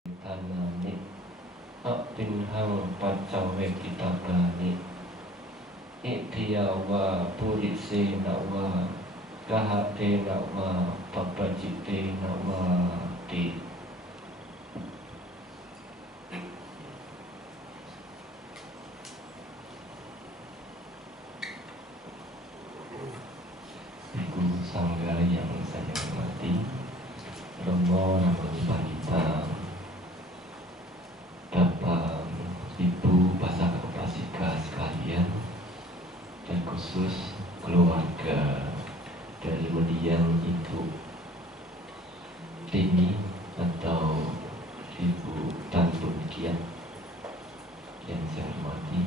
tanani apinhang pacawe kitagani iktiyawa purise nawa kahate nawa papajite nawa ti Ibu Sangga yang saya hormati, Romo Ramon Panita, Bapak Ibu Pasaka Pasika sekalian, dan khusus keluarga dari mendiang Ibu Tini atau Ibu Tan Bun Kiat yang saya hormati.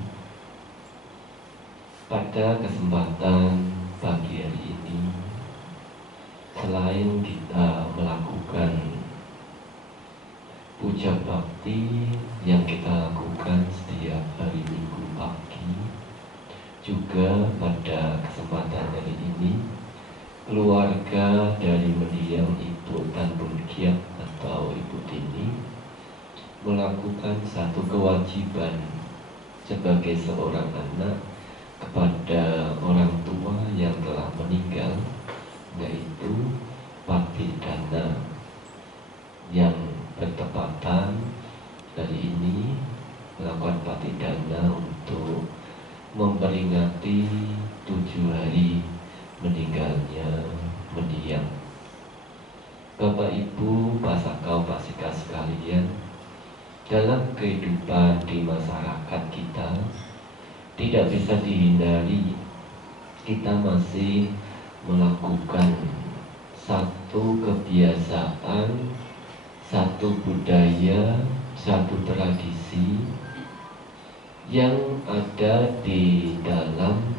Pada kesempatan pagi hari ini, selain kita melakukan puja bakti yang kita lakukan setiap hari Minggu pagi, juga pada kesempatan hari ini keluarga dari mendiang Ibu Tan Bun Kiat atau Ibu Tini melakukan satu kewajiban sebagai seorang anak kepada orang tua yang telah meninggal, yaitu bakti dana yang bertepatan hari ini melakukan bakti dana untuk memperingati 7 hari meninggalnya mendiang. Bapak Ibu Pasaka Pasika sekalian, dalam kehidupan di masyarakat kita tidak bisa dihindari, kita masih melakukan satu kebiasaan, satu budaya, satu tradisi yang ada di dalam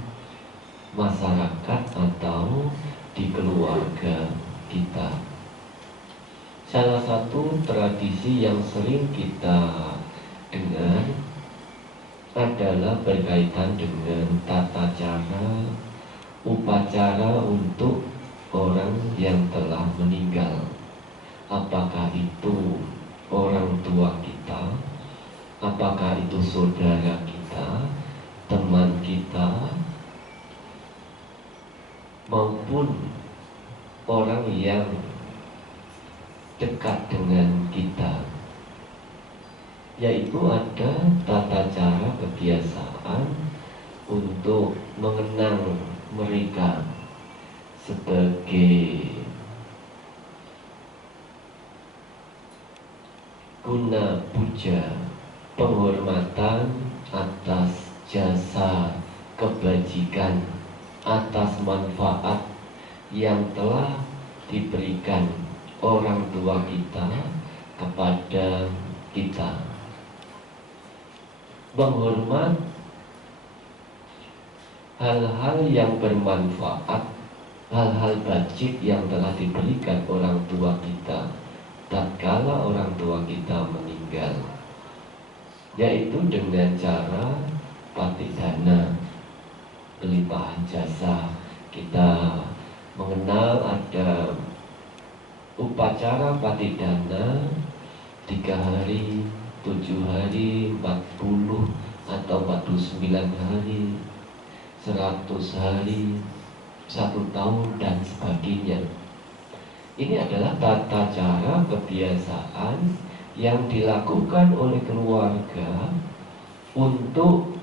masyarakat atau di keluarga kita. Salah satu tradisi yang sering kita dengar adalah berkaitan dengan tata cara upacara untuk orang yang telah meninggal. Apakah itu orang tua kita, apakah itu saudara kita, teman kita, maupun orang yang dekat dengan kita, yaitu ada tata cara kebiasaan untuk mengenang mereka sebagai guna puja penghormatan atas jasa kebajikan, atas manfaat yang telah diberikan orang tua kita kepada kita. Menghormat hal-hal yang bermanfaat, hal-hal bajik yang telah diberikan orang tua kita tatkala orang tua kita meninggal, yaitu dengan cara patidana, pelimpahan jasa. Kita mengenal ada upacara patidana 3 hari, 7 hari, 40 atau 49 hari, 100 hari, 1 tahun, dan sebagainya. Ini adalah tata cara kebiasaan yang dilakukan oleh keluarga untuk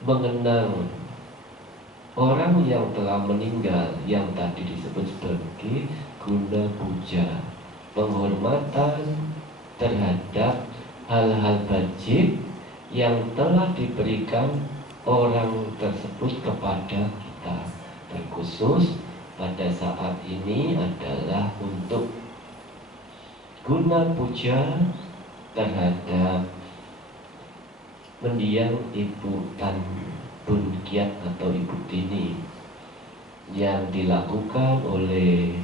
mengenang orang yang telah meninggal, yang tadi disebut sebagai guna puja, penghormatan terhadap hal-hal bajik yang telah diberikan orang tersebut kepada kita. Terkhusus pada saat ini adalah untuk guna puja terhadap mendiang Ibu Tan Bun Kiat atau Ibu Tini yang dilakukan oleh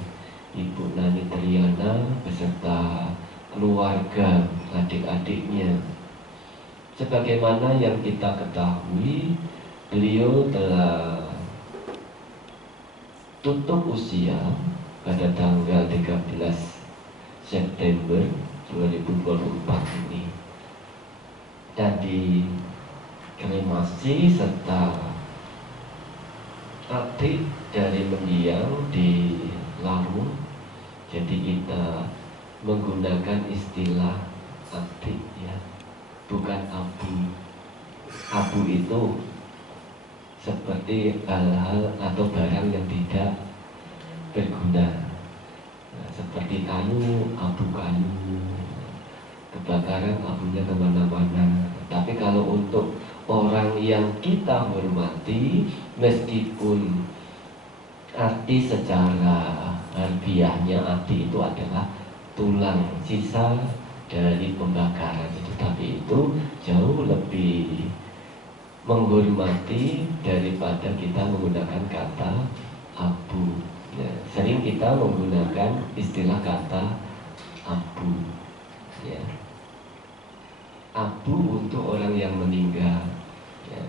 Ibu Nani Triana beserta keluarga adik-adiknya. Sebagaimana yang kita ketahui, beliau telah tutup usia pada tanggal 13 September 2024 ini. Dan di kremasi serta adik dari mendiang di Larung, jadi kita menggunakan istilah adik ya, bukan abu. Abu itu seperti hal-hal atau barang yang tidak berguna, nah, seperti kayu, abu kayu, kebakaran abunya kemana-mana. Tapi kalau untuk orang yang kita hormati, meskipun arti secara harfiahnya api itu adalah tulang sisa dari pembakaran itu, tapi itu jauh lebih menghormati daripada kita menggunakan kata abu ya. Sering kita menggunakan istilah kata abu ya. Abu untuk orang yang meninggal ya.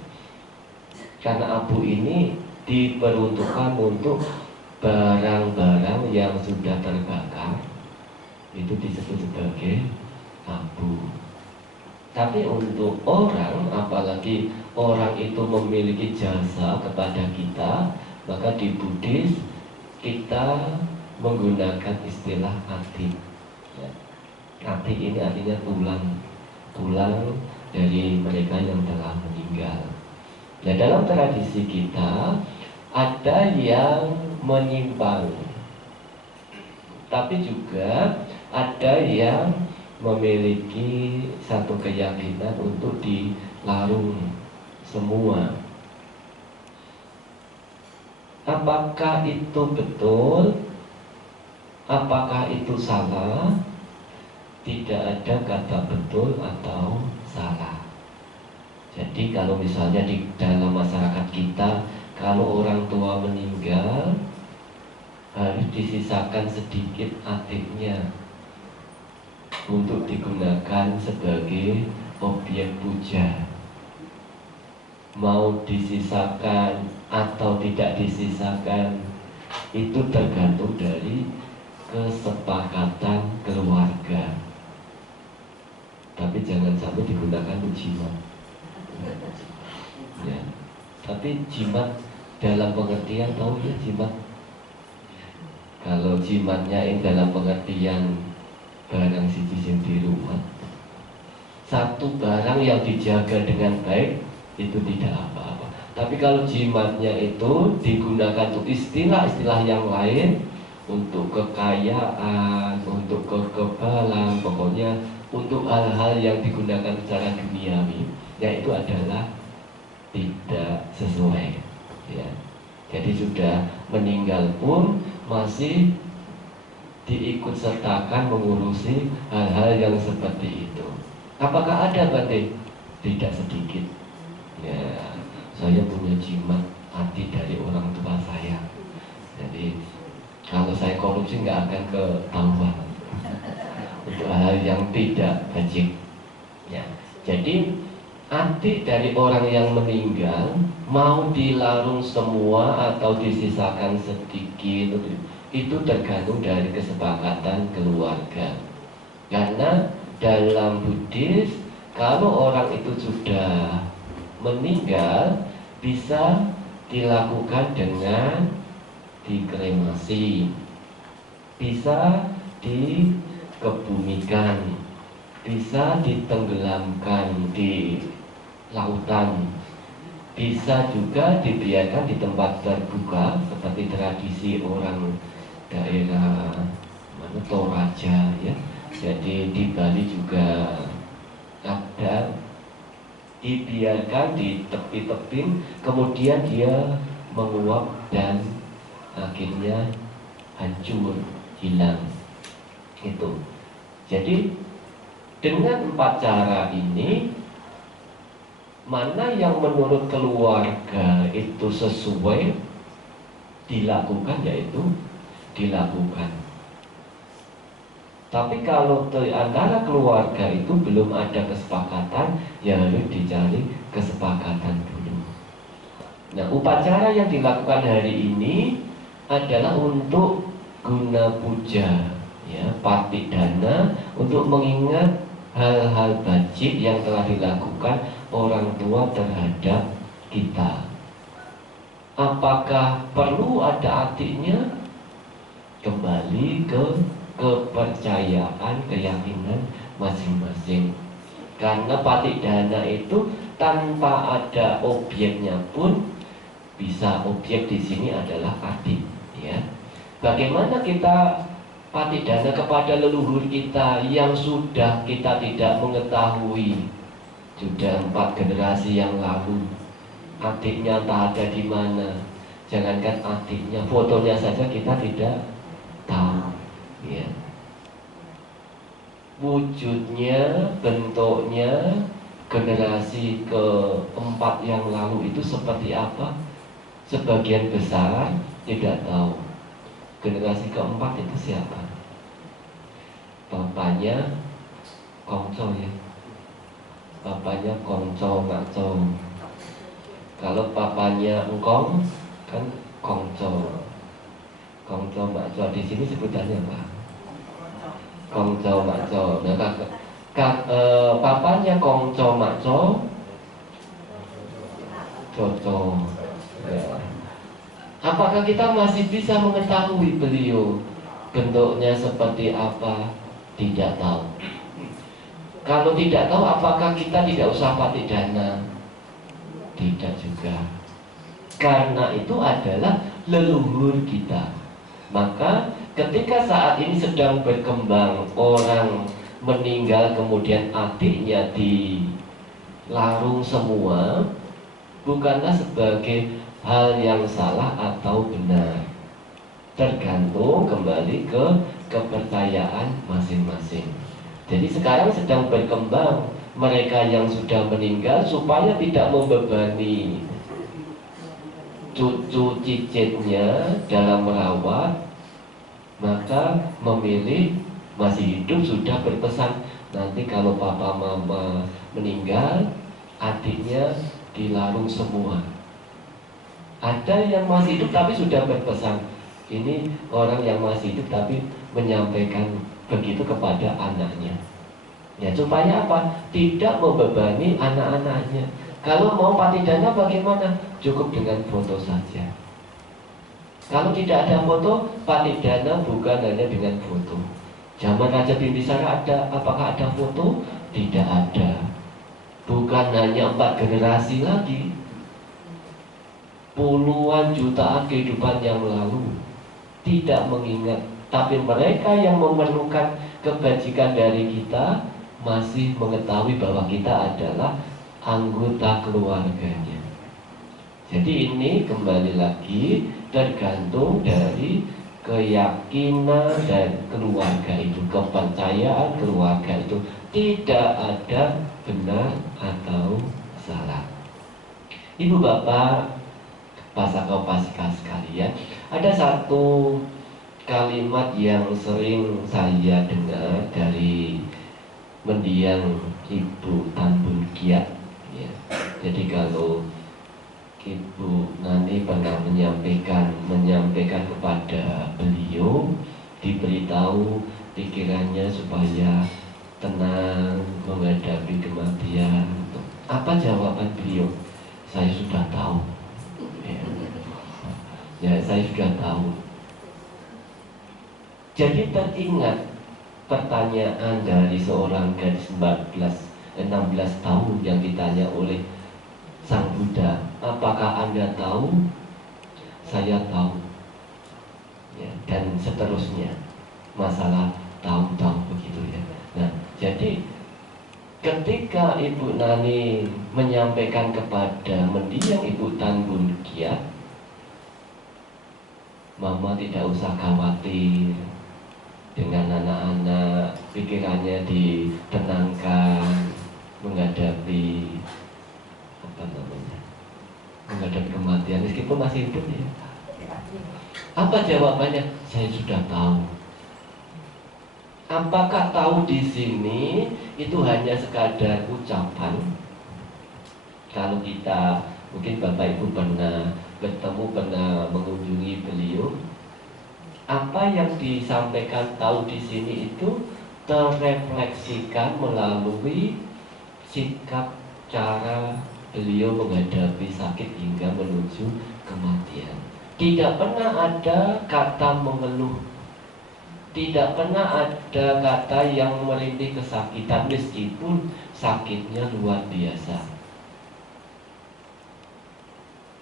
Karena abu ini diperuntukkan untuk barang-barang yang sudah terbakar, itu disebut sebagai abu. Tapi untuk orang, apalagi orang itu memiliki jasa kepada kita, maka di Buddhis kita menggunakan istilah ati ya. Ati ini artinya tulang dari mereka yang telah meninggal. Nah, dalam tradisi kita ada yang menyimpang, tapi juga ada yang memiliki satu keyakinan untuk dilarung semua. Apakah itu betul? Apakah itu salah? Tidak ada kata betul atau salah. Jadi kalau misalnya di dalam masyarakat kita, kalau orang tua meninggal, harus disisakan sedikit atiknya untuk digunakan sebagai objek puja. Mau disisakan atau tidak disisakan, itu tergantung dari kesepakatan keluarga. Tapi jangan sampai digunakan untuk jimat ya. Tapi jimat dalam pengertian, tahu ya jimat? Kalau jimatnya yang dalam pengertian barang siji di rumah, satu barang yang dijaga dengan baik, itu tidak apa-apa. Tapi kalau jimatnya itu digunakan untuk istilah-istilah yang lain, untuk kekayaan, untuk kekebalan, pokoknya untuk hal-hal yang digunakan secara duniawi, ya itu adalah tidak sesuai ya. Jadi sudah meninggal pun masih diikut sertakan mengurusi hal-hal yang seperti itu. Apakah ada berarti? Tidak sedikit ya. Saya punya jimat hati dari orang tua saya, jadi kalau saya korupsi nggak akan ketahuan untuk hal yang tidak wajib ya. Jadi hati dari orang yang meninggal mau dilarung semua atau disisakan sedikit, itu tergantung dari kesepakatan keluarga. Karena dalam Buddhis, kalau orang itu sudah meninggal, bisa dilakukan dengan dikremasi, bisa dikebumikan, bisa ditenggelamkan di lautan, bisa juga dibiarkan di tempat terbuka seperti tradisi orang daerah mana Toraja ya. Jadi di Bali juga ada, dibiarkan di tepi-tepi, kemudian dia menguap dan akhirnya hancur, hilang itu. Jadi dengan 4 cara ini, mana yang menurut keluarga itu sesuai dilakukan, yaitu dilakukan. Tapi kalau di antara keluarga itu belum ada kesepakatan, ya harus dicari kesepakatan dulu. Nah, upacara yang dilakukan hari ini adalah untuk guna puja ya, patik dana untuk mengingat hal-hal bajik yang telah dilakukan orang tua terhadap kita. Apakah perlu ada artinya? Kembali ke kepercayaan, keyakinan masing-masing. Karena patik dana itu tanpa ada objeknya pun bisa. Objek di sini adalah arti, ya. Bagaimana kita patik dana kepada leluhur kita yang sudah kita tidak mengetahui, sudah 4 generasi yang lalu, adiknya tak ada di mana. Jangankan adiknya, fotonya saja kita tidak tahu, ya. Wujudnya, bentuknya, generasi keempat yang lalu itu seperti apa? Sebagian besar tidak tahu. Generasi keempat itu siapa? Bapaknya Kongco, ya. Bapaknya Kongco Makco. Kalau papanya Engkong kan Kongco. Kongco Makco di sini sebutannya apa? Kongco Makco. Nah, papanya Kongco Makco Coco, ya. Apakah kita masih bisa mengetahui beliau bentuknya seperti apa? Tidak tahu. Kalau tidak tahu, apakah kita tidak usah patik dana? Tidak juga. Karena itu adalah leluhur kita. Maka ketika saat ini sedang berkembang, orang meninggal kemudian adiknya dilarung semua, bukanlah sebagai hal yang salah atau benar. Tergantung kembali ke kepercayaan masing-masing. Jadi sekarang sedang berkembang mereka yang sudah meninggal supaya tidak membebani cucu cicitnya dalam merawat, maka memilih masih hidup sudah berpesan, nanti kalau papa mama meninggal, adiknya dilarung semua. Ada yang masih hidup tapi sudah berpesan. Ini orang yang masih hidup tapi menyampaikan begitu kepada anaknya. Ya, supaya apa? Tidak membebani anak-anaknya. Kalau mau patik dana bagaimana? Cukup dengan foto saja. Kalau tidak ada foto, patik dana bukan hanya dengan foto. Zaman Raja Bimbisara ada, apakah ada foto? Tidak ada. Bukan hanya 4 generasi lagi, puluhan jutaan kehidupan yang lalu tidak mengingat. Tapi mereka yang memerlukan kebajikan dari kita masih mengetahui bahwa kita adalah anggota keluarganya. Jadi ini kembali lagi tergantung dari keyakinan dan keluarga itu, kepercayaan keluarga itu. Tidak ada benar atau salah. Ibu bapak, pasaka-pasika sekalian, ada satu kalimat yang sering saya dengar dari mendiang Ibu Tan Bun Kiat, ya. Jadi kalau Ibu Nani pernah menyampaikan kepada beliau, diberitahu pikirannya supaya tenang menghadapi kematian. Apa jawaban beliau? Saya sudah tahu. Ya, saya sudah tahu. Jadi teringat pertanyaan dari seorang gadis 16 tahun yang ditanya oleh Sang Buddha, apakah Anda tahu? Saya tahu. Ya, dan seterusnya. Masalah tahu-tahu begitu, ya. Nah, jadi ketika Ibu Nani menyampaikan kepada mendiang Ibu Tan Bun Kiat, Mama tidak usah khawatir dengan anak-anak, pikirannya ditenangkan menghadapi menghadapi kematian meskipun masih hidup, ya. Apa jawabannya? Saya sudah tahu. Apakah tahu di sini itu hanya sekadar ucapan? Kalau kita, mungkin Bapak Ibu pernah bertemu, pernah mengunjungi beliau, apa yang disampaikan tahu di sini itu terrefleksikan melalui sikap cara beliau menghadapi sakit hingga menuju kematian. Tidak pernah ada kata mengeluh, tidak pernah ada kata yang merintih kesakitan meskipun sakitnya luar biasa.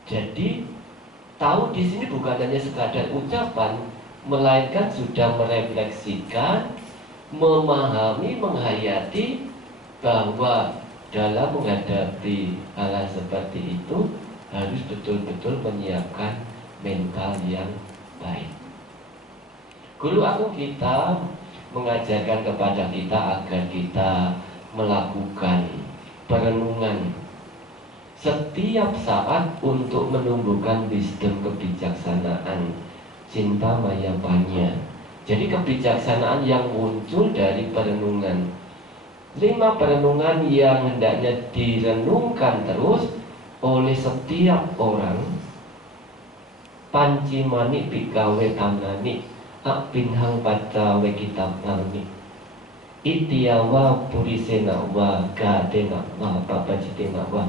Jadi tahu di sini bukan hanya sekadar ucapan, melainkan sudah merefleksikan, memahami, menghayati bahwa dalam menghadapi hal seperti itu harus betul-betul menyiapkan mental yang baik. Guru agung kita mengajarkan kepada kita agar kita melakukan perenungan setiap saat untuk menumbuhkan wisdom, kebijaksanaan, cinta mayapanya. Jadi kebijaksanaan yang muncul dari perenungan. 5 perenungan yang hendaknya direnungkan terus oleh setiap orang. Pancimani pikawe tanani, akbinhang pacawe kitab nami, itiawa purisenawa gadenawa babajitenawa.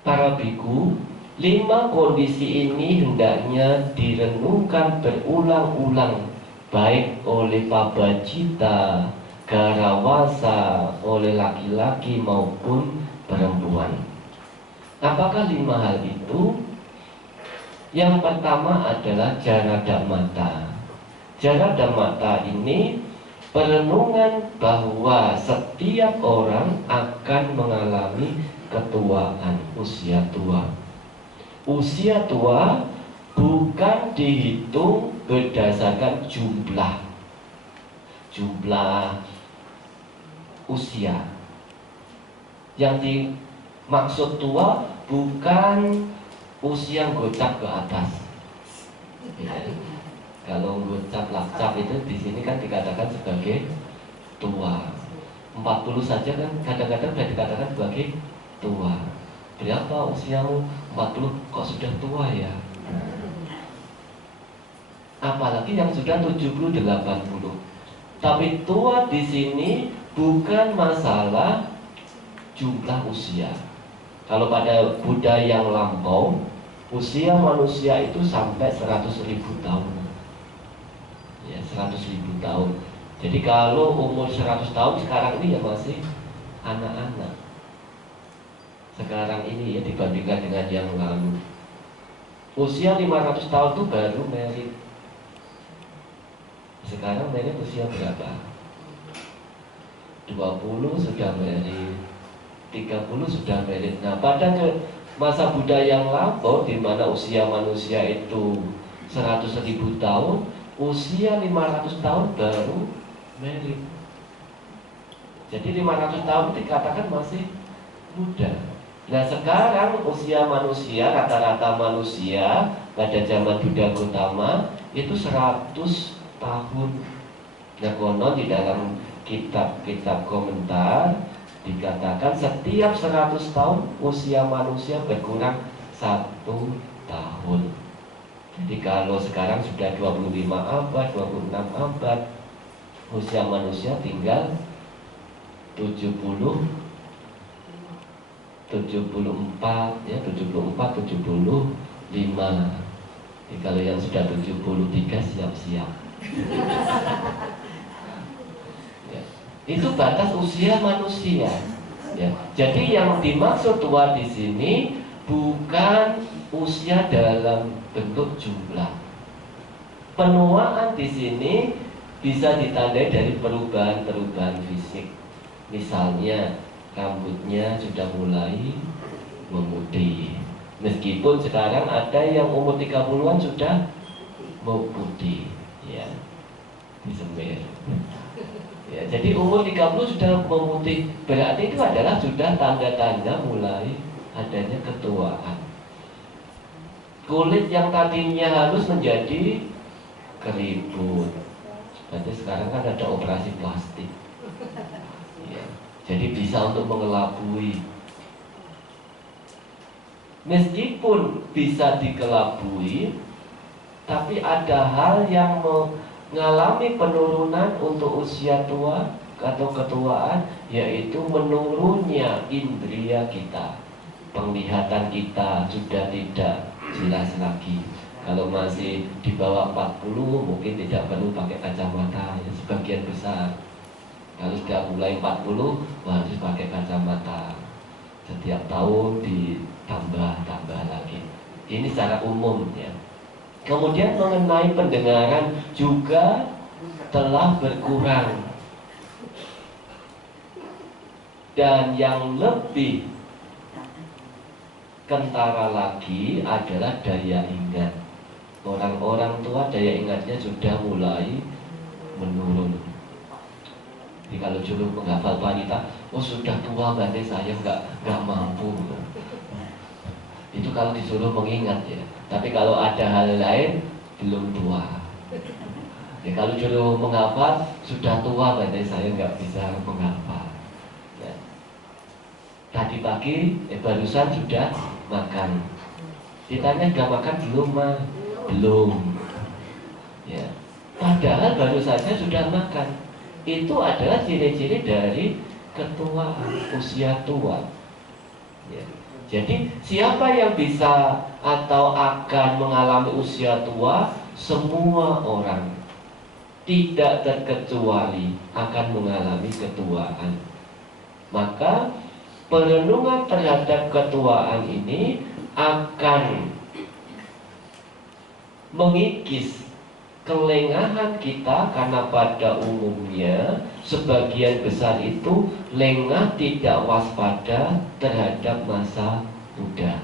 Para biku, 5 kondisi ini hendaknya direnungkan berulang-ulang, baik oleh pabajita, garawasa, oleh laki-laki maupun perempuan. Apakah 5 hal itu? Yang pertama adalah jarada mata. Jarada mata ini perenungan bahwa setiap orang akan mengalami ketuaan, usia tua. Usia tua bukan dihitung berdasarkan jumlah usia. Yang dimaksud tua bukan usia gocap ke atas. Ya. Kalau gocap lakcap itu di sini kan dikatakan sebagai tua. 40 saja kan kadang-kadang sudah dikatakan sebagai tua. Berapa usiamu? 40 kok sudah tua ya? Apalagi yang sudah 70, 80. Tapi tua di sini bukan masalah jumlah usia. Kalau pada Buddha yang lampau, usia manusia itu sampai 100.000 tahun. Ya, 100.000 tahun. Jadi kalau umur 100 tahun sekarang ini ya masih anak-anak. Sekarang ini ya dibandingkan dengan yang lalu. Usia 500 tahun itu baru merit. Sekarang merit usia berapa? 20 sudah merit, 30 sudah merit. Nah pada masa Buddha yang lampau, di mana usia manusia itu 100.000 tahun, usia 500 tahun baru merit. Jadi 500 tahun dikatakan masih muda. Nah sekarang usia manusia, rata-rata manusia pada zaman Buddha Gautama itu 100 tahun. Nah konon di dalam kitab-kitab komentar dikatakan setiap 100 tahun usia manusia berkurang 1 tahun. Jadi kalau sekarang sudah 25 abad, 26 abad, usia manusia tinggal 74 ya, 74, 75. Jadi kalau yang sudah 73 siap-siap. Ya. Itu batas usia manusia. Ya. Jadi yang dimaksud tua di sini bukan usia dalam bentuk jumlah. Penuaan di sini bisa ditandai dari perubahan-perubahan fisik. Misalnya rambutnya sudah mulai memutih. Meskipun sekarang ada yang umur 30-an sudah mau putih, ya, disemir. Ya, jadi umur 30 sudah memutih, berarti itu adalah sudah tanda-tanda mulai adanya ketuaan. Kulit yang tadinya halus menjadi keriput. Berarti sekarang kan ada operasi plastik. Ya, jadi bisa untuk mengelabui. Meskipun bisa dikelabui, Tapi ada hal yang mengalami penurunan untuk usia tua atau ketuaan, yaitu menurunnya indria kita. Penglihatan kita sudah tidak jelas lagi. Kalau masih di bawah 40 mungkin tidak perlu pakai kacamata ya, sebagian besar. Kalau sudah mulai 40 harus pakai kacamata. Setiap tahun ditambah lagi. Ini secara umum ya. Kemudian mengenai pendengaran juga telah berkurang. Dan yang lebih kentara lagi adalah daya ingat. Orang-orang tua daya ingatnya sudah mulai menurun. Jadi kalau dulu menghafal wanita, oh sudah tua berarti saya nggak mampu. Itu kalau disuruh mengingat ya. Tapi kalau ada hal lain belum tua. Ya, kalau dulu menghafal sudah tua berarti saya nggak bisa menghafal. Ya. Tadi pagi barusan sudah makan. Ditanya sudah makan belum mah? Belum. Ya. Padahal baru saja sudah makan. Itu adalah ciri-ciri dari ketuaan, usia tua. Ya. Jadi siapa yang bisa atau akan mengalami usia tua? Semua orang, tidak terkecuali, akan mengalami ketuaan. Maka perenungan terhadap ketuaan ini akan mengikis kelengahan kita, karena pada umumnya sebagian besar itu lengah, tidak waspada terhadap masa muda.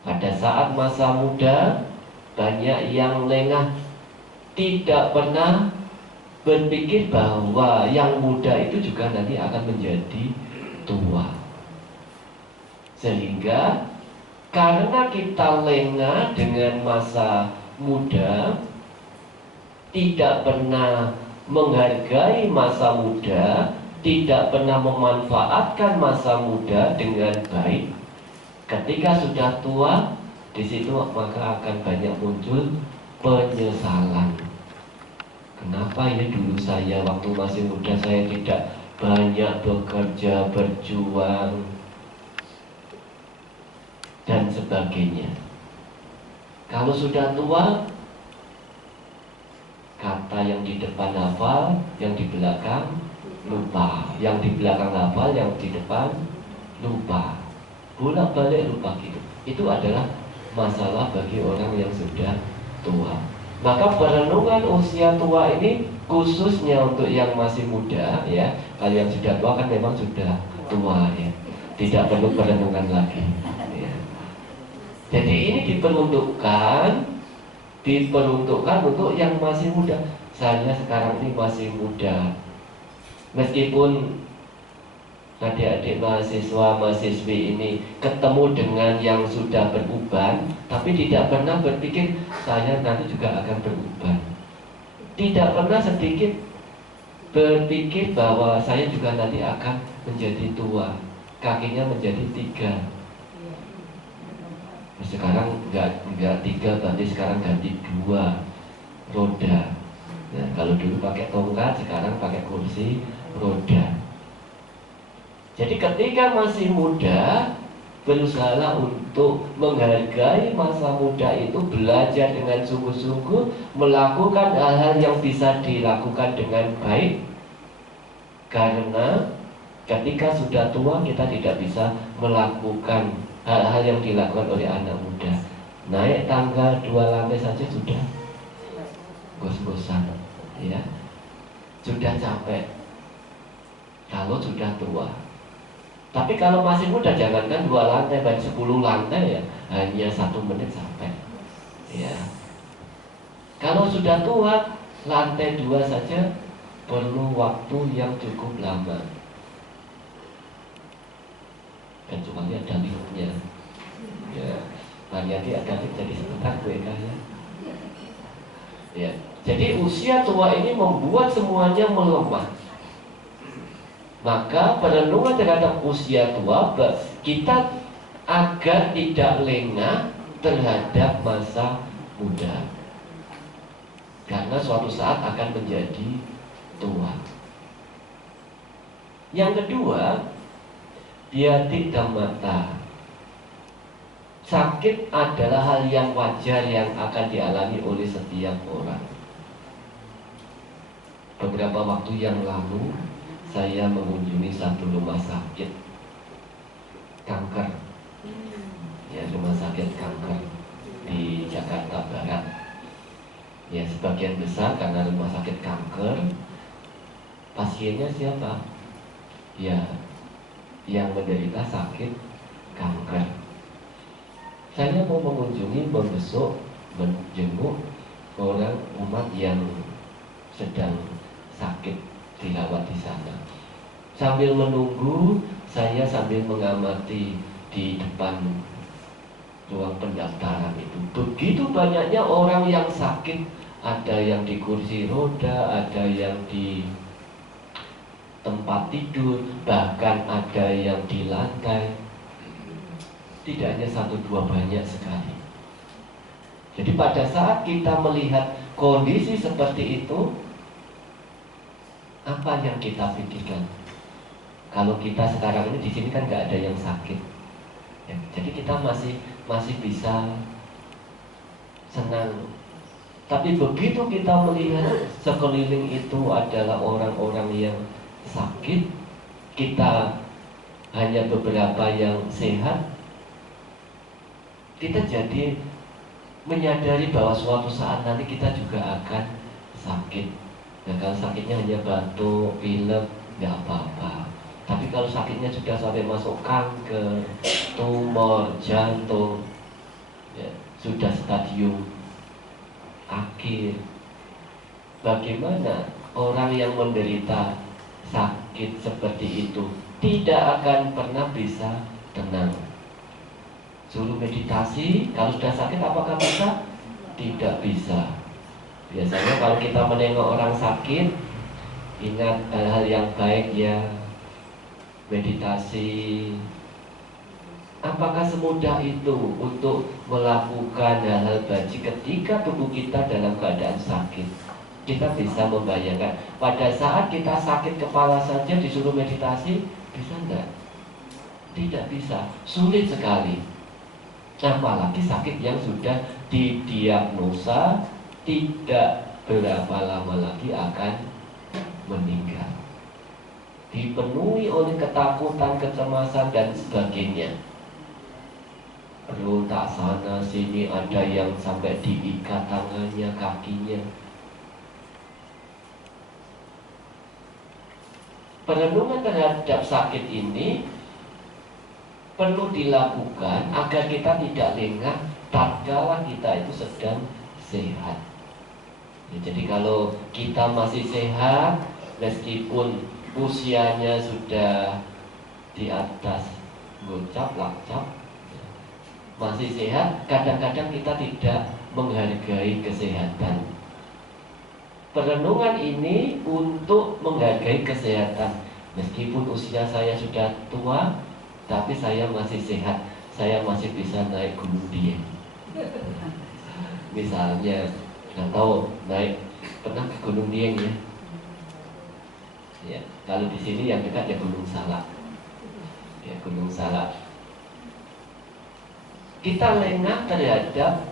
Pada saat masa muda banyak yang lengah, tidak pernah berpikir bahwa yang muda itu juga nanti akan menjadi tua. Sehingga karena kita lengah dengan masa muda, tidak pernah menghargai masa muda, tidak pernah memanfaatkan masa muda dengan baik. Ketika sudah tua, di situ maka akan banyak muncul penyesalan. Kenapa ya dulu saya waktu masih muda saya tidak banyak bekerja, berjuang, dan sebagainya. Kalau sudah tua, kata yang di depan hafal, yang di belakang lupa. Yang di belakang hafal, yang di depan lupa. Bolak-balik lupa gitu. Itu adalah masalah bagi orang yang sudah tua. Maka perenungan usia tua ini khususnya untuk yang masih muda ya. Kalau yang sudah tua kan memang sudah tua ya. Tidak perlu perenungan lagi. Jadi ini diperuntukkan untuk yang masih muda. Saya sekarang ini masih muda. Meskipun adik-adik mahasiswa, mahasiswi ini ketemu dengan yang sudah beruban, tapi tidak pernah berpikir saya nanti juga akan beruban. Tidak pernah sedikit berpikir bahwa saya juga nanti akan menjadi tua. Kakinya menjadi 3. Sekarang enggak 3, berarti sekarang ganti 2 roda. Nah, kalau dulu pakai tongkat, sekarang pakai kursi roda. Jadi ketika masih muda, berusahalah untuk menghargai masa muda itu, belajar dengan sungguh-sungguh, melakukan hal-hal yang bisa dilakukan dengan baik. Karena ketika sudah tua kita tidak bisa melakukan hal-hal yang dilakukan oleh anak muda. Naik tangga 2 lantai saja sudah gos-gosan, ya, sudah capek. Kalau sudah tua. Tapi kalau masih muda, jangankan 2 lantai, bahkan 10 lantai ya, hanya 1 menit sampai. Ya. Kalau sudah tua, lantai 2 saja perlu waktu yang cukup lama. Kecuali ada liftnya. Ya, hati-hati ada lift jadi sebentar gue kaya. Ya, jadi usia tua ini membuat semuanya melemah. Maka perenungan terhadap usia tua kita agar tidak lengah terhadap masa muda, karena suatu saat akan menjadi tua. Yang kedua, diadik dan mata. Sakit adalah hal yang wajar yang akan dialami oleh setiap orang. Beberapa waktu yang lalu saya mengunjungi satu rumah sakit kanker, ya, rumah sakit kanker di Jakarta Barat. Ya, sebagian besar karena rumah sakit kanker, pasiennya siapa? Ya, yang menderita sakit kanker. Saya mau mengunjungi, membesuk, menjenguk orang umat yang sedang sakit dirawat di sana. Sambil menunggu, saya sambil mengamati di depan ruang pendaftaran itu. Begitu banyaknya orang yang sakit, ada yang di kursi roda, ada yang di tempat tidur, bahkan ada yang di lantai. Tidak hanya satu dua, banyak sekali. Jadi pada saat kita melihat kondisi seperti itu, apa yang kita pikirkan? Kalau kita sekarang ini di sini kan nggak ada yang sakit, ya, jadi kita masih bisa senang. Tapi begitu kita melihat sekeliling itu adalah orang-orang yang sakit, kita hanya beberapa yang sehat, kita jadi menyadari bahwa suatu saat nanti kita juga akan sakit. Nah, kalau sakitnya hanya batuk, pilek, nggak apa-apa. Tapi kalau sakitnya sudah sampai masuk kanker, tumor, jantung, ya, sudah stadium akhir, bagaimana orang yang menderita sakit seperti itu tidak akan pernah bisa tenang. Suruh meditasi, kalau sudah sakit apakah bisa? Tidak bisa. Biasanya kalau kita menengok orang sakit, ingat hal-hal yang baik ya, meditasi. Apakah semudah itu untuk melakukan hal-hal baik ketika tubuh kita dalam keadaan sakit? Kita bisa membayangkan, pada saat kita sakit kepala saja disuruh meditasi, bisa enggak? Tidak bisa, sulit sekali. Apalagi sakit yang sudah didiagnosa tidak berapa lama lagi akan meninggal, dipenuhi oleh ketakutan, kecemasan dan sebagainya. Berontak sana sini, ada yang sampai diikat tangannya, kakinya. Perenungan terhadap sakit ini perlu dilakukan agar kita tidak lengah tatkala kita itu sedang sehat. Ya, jadi kalau kita masih sehat, meskipun usianya sudah di atas gocap lakcap, masih sehat, kadang-kadang kita tidak menghargai kesehatan. Perenungan ini untuk menghargai kesehatan. Meskipun usia saya sudah tua, tapi saya masih sehat, saya masih bisa naik Gunung Dieng. Misalnya, nggak tahu naik, pernah ke Gunung Dieng ya? Ya, kalau di sini yang dekat ya Gunung Salak. Ya, Gunung Salak. Kita lengah terhadap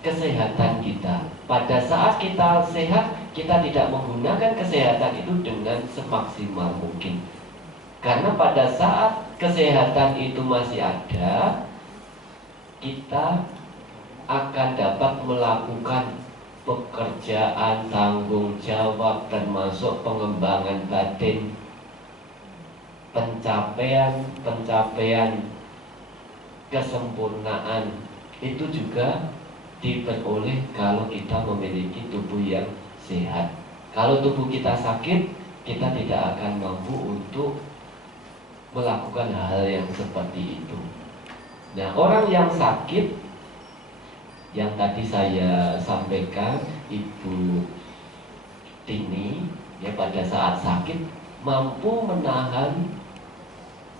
kesehatan kita. Pada saat kita sehat, kita tidak menggunakan kesehatan itu dengan semaksimal mungkin. Karena pada saat kesehatan itu masih ada, kita akan dapat melakukan pekerjaan, tanggung jawab, termasuk pengembangan batin, pencapaian kesempurnaan. Itu juga diperoleh kalau kita memiliki tubuh yang sehat. Kalau tubuh kita sakit, kita tidak akan mampu untuk melakukan hal yang seperti itu. Nah, orang yang sakit yang tadi saya sampaikan, Ibu Tini, ya, pada saat sakit mampu menahan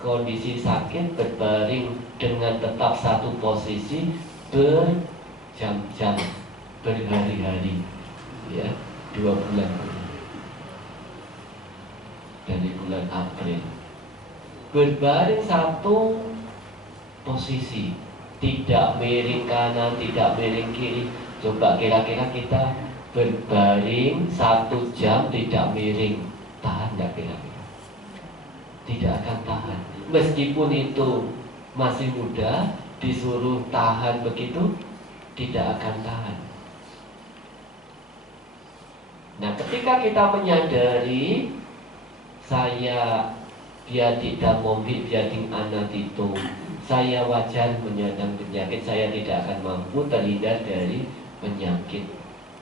kondisi sakit, berbaring dengan tetap satu posisi berjam-jam, berhari-hari, ya, 2 bulan dari bulan April. Berbaring satu posisi, tidak miring kanan, tidak miring kiri. Coba kira-kira kita berbaring 1 jam tidak miring, tahan nggak kira-kira? Tidak akan tahan. Meskipun itu masih muda, disuruh tahan begitu, tidak akan tahan. Nah, ketika kita menyadari dia tidak mombik biading anak itu, saya wajar menyandang penyakit, saya tidak akan mampu terhindar dari penyakit.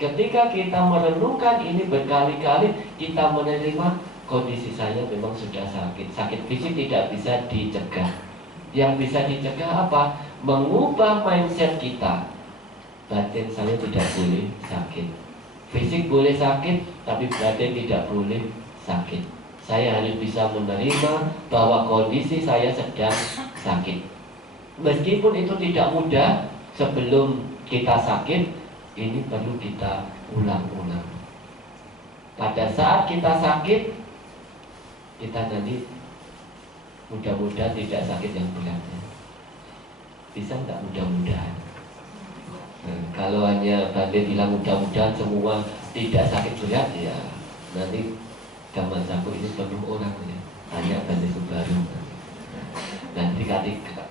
Ketika kita merenungkan ini berkali-kali, kita menerima kondisi saya memang sudah sakit. Sakit fisik tidak bisa dicegah. Yang bisa dicegah apa? Mengubah mindset kita. Batin saya tidak boleh sakit. Fisik boleh sakit, tapi batin tidak boleh sakit. Saya harus bisa menerima bahwa kondisi saya sedang sakit. Meskipun itu tidak mudah, sebelum kita sakit, ini perlu kita ulang-ulang. Pada saat kita sakit, kita nanti mudah-mudahan tidak sakit yang beratnya. Bisa nggak mudah-mudahan? Nah, kalau hanya Bante bilang mudah-mudahan semua tidak sakit berat, ya nanti zaman saku ini penuh orang ya. Tanya Bante Subaru. Nanti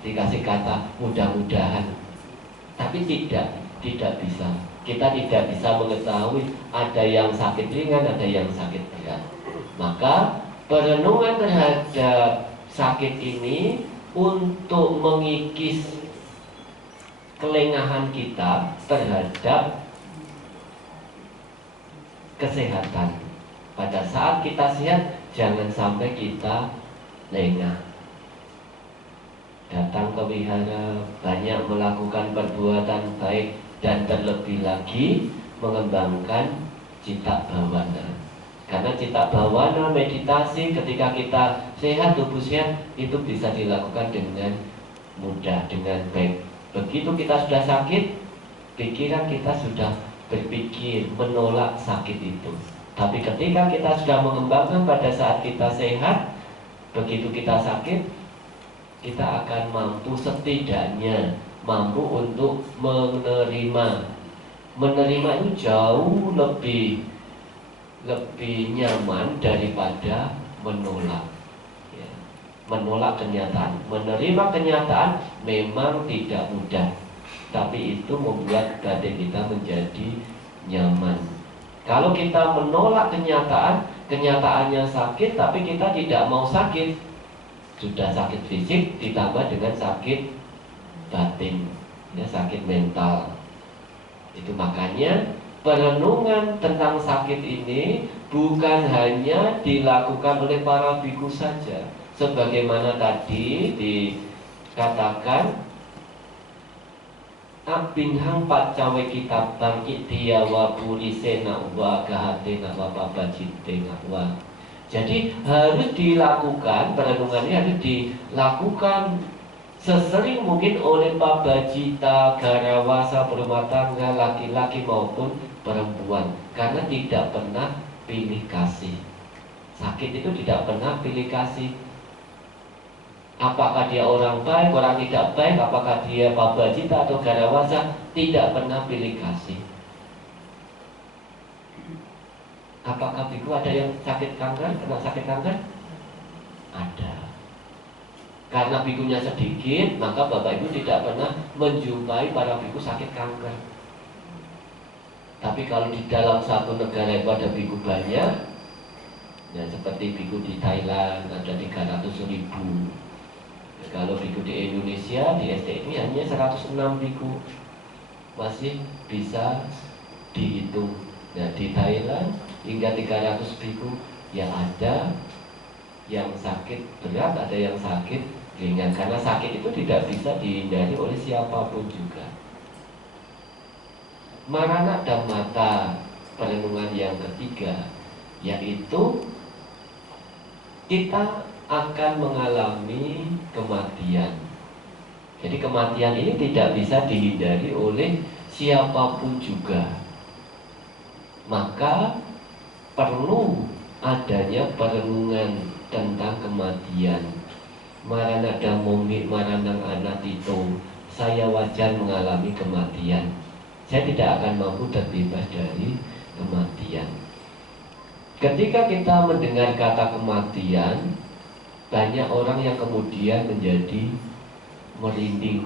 dikasih kata mudah-mudahan, tapi tidak bisa. Kita tidak bisa mengetahui ada yang sakit ringan, ada yang sakit berat. Maka perenungan terhadap sakit ini untuk mengikis kelengahan kita terhadap kesehatan. Pada saat kita sehat, jangan sampai kita lengah. Datang ke wihara, banyak melakukan perbuatan baik, dan terlebih lagi mengembangkan cita bhawana. Karena cita bhawana, meditasi ketika kita sehat, tubuh sehat, itu bisa dilakukan dengan mudah, dengan baik. Begitu kita sudah sakit, pikiran kita sudah berpikir menolak sakit itu. Tapi ketika kita sudah mengembangkan pada saat kita sehat, begitu kita sakit, kita akan mampu, setidaknya mampu untuk menerima. Menerima itu jauh lebih nyaman daripada menolak. Ya. Menolak kenyataan. Menerima kenyataan memang tidak mudah, tapi itu membuat batin kita menjadi nyaman. Kalau kita menolak kenyataan, kenyataannya sakit, tapi kita tidak mau sakit, sudah sakit fisik ditambah dengan sakit batin, ya, sakit mental. Itu makanya perenungan tentang sakit ini bukan hanya dilakukan oleh para biku saja. Sebagaimana tadi dikatakan, Abinhang pacawe kita bangkit dia wa purisena wa gahatena wa babajitena wa. Jadi harus dilakukan, perenungan ini harus dilakukan sesering mungkin oleh pabajita, garawasa, berumah tangga, laki-laki maupun perempuan. Karena tidak pernah pilih kasih. Sakit itu tidak pernah pilih kasih. Apakah dia orang baik, orang tidak baik, apakah dia pabajita atau garawasa, tidak pernah pilih kasih. Apakah biku ada yang sakit kanker, kena sakit kanker? Ada. Karena bikunya sedikit, maka bapak ibu tidak pernah menjumpai para biku sakit kanker. Tapi kalau di dalam satu negara itu ada biku banyak, ya seperti biku di Thailand ada 300.000. Kalau biku di Indonesia, di STI hanya 106 biku, masih bisa dihitung. Nah, di Thailand hingga 300 biku, yang ada yang sakit berat, ada yang sakit ringan. Karena sakit itu tidak bisa dihindari oleh siapapun juga. Marana Dhammata, perenungan yang ketiga, yaitu kita akan mengalami kematian. Jadi kematian ini tidak bisa dihindari oleh siapapun juga. Maka perlu adanya perenungan tentang kematian. Maranatha mumi maranang anatito, saya wajar mengalami kematian. Saya tidak akan mampu terbebas dari kematian. Ketika kita mendengar kata kematian, banyak orang yang kemudian menjadi merinding,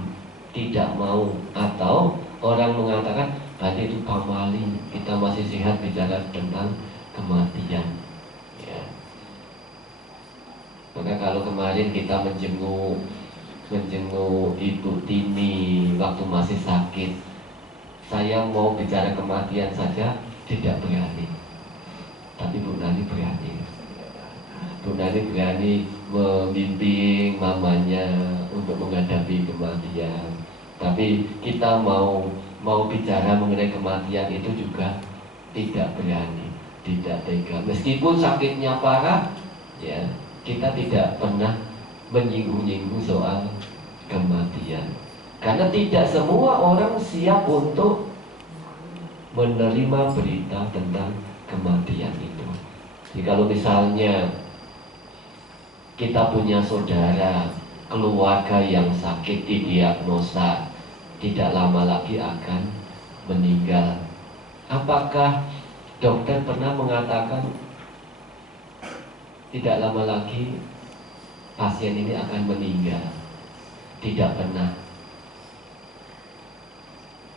tidak mau, atau orang mengatakan berarti itu pamali, kita masih sehat bicara tentang kematian. Ya. Maka kalau kemarin kita menjenguk Ibu Tini waktu masih sakit, saya mau bicara kematian saja tidak berani, tapi Bu Nani berani. Bu Nani berani membimbing mamanya untuk menghadapi kematian. Tapi kita mau bicara mengenai kematian itu juga tidak berani, tidak tega. Meskipun sakitnya parah, ya, kita tidak pernah menyinggung-nyinggung soal kematian. Karena tidak semua orang siap untuk menerima berita tentang kematian itu. Jadi kalau misalnya kita punya saudara, keluarga yang sakit didiagnosa tidak lama lagi akan meninggal, apakah dokter pernah mengatakan tidak lama lagi pasien ini akan meninggal? Tidak pernah.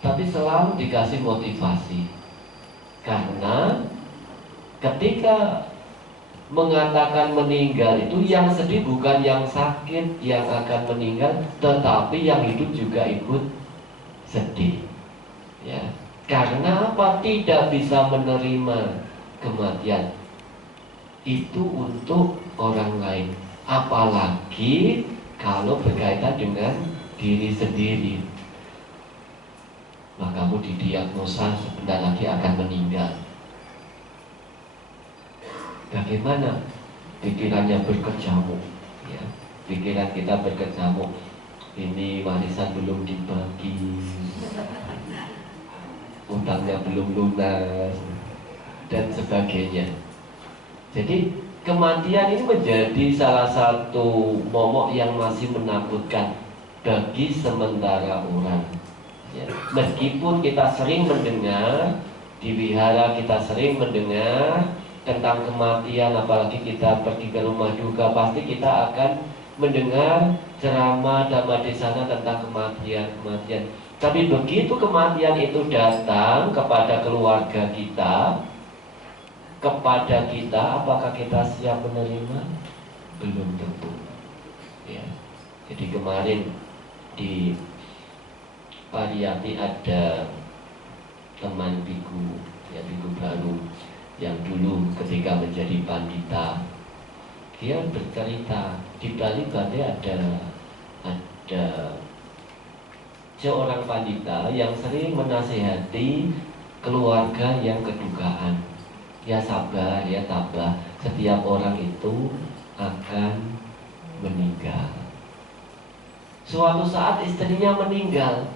Tapi selalu dikasih motivasi. Karena ketika mengatakan meninggal itu, yang sedih bukan yang sakit yang akan meninggal, tetapi yang hidup juga ikut sedih. Ya. Karena apa? Tidak bisa menerima kematian itu untuk orang lain. Apalagi kalau berkaitan dengan diri sendiri. Maka kamu didiagnosa sebentar lagi akan meninggal. Bagaimana? Pikirannya berkecamuk, ya. Pikiran kita berkecamuk. Ini warisan belum dibagi, utangnya belum lunas, dan sebagainya. Jadi kematian ini menjadi salah satu momok yang masih menakutkan bagi sementara orang. Ya. Meskipun kita sering mendengar di wihara, kita sering mendengar tentang kematian, apalagi kita pergi ke rumah duka, pasti kita akan mendengar ceramah Dhammadesana tentang kematian. Tapi begitu kematian itu datang kepada keluarga kita, kepada kita, apakah kita siap menerima? Belum tentu. Ya. Jadi kemarin di Pariyati ada teman biku, ya, biku baru yang dulu ketika menjadi pandita, dia bercerita di Bali ada seorang pandita yang sering menasihati keluarga yang kedukaan. Ya sabar, ya tabah, setiap orang itu akan meninggal. Suatu saat istrinya meninggal.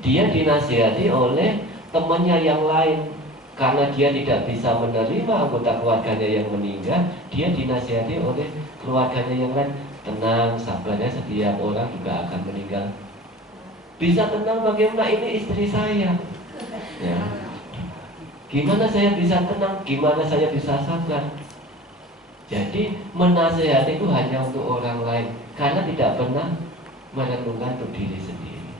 Dia dinasihati oleh temannya yang lain. Karena dia tidak bisa menerima anggota keluarganya yang meninggal, dia dinasihati oleh keluarganya yang lain. Tenang, sabarnya, setiap orang juga akan meninggal. Bisa tenang bagaimana, ini istri saya, ya. Gimana saya bisa tenang? Gimana saya bisa sabar? Jadi menasihati itu hanya untuk orang lain, karena tidak pernah merenungkan untuk diri sendiri.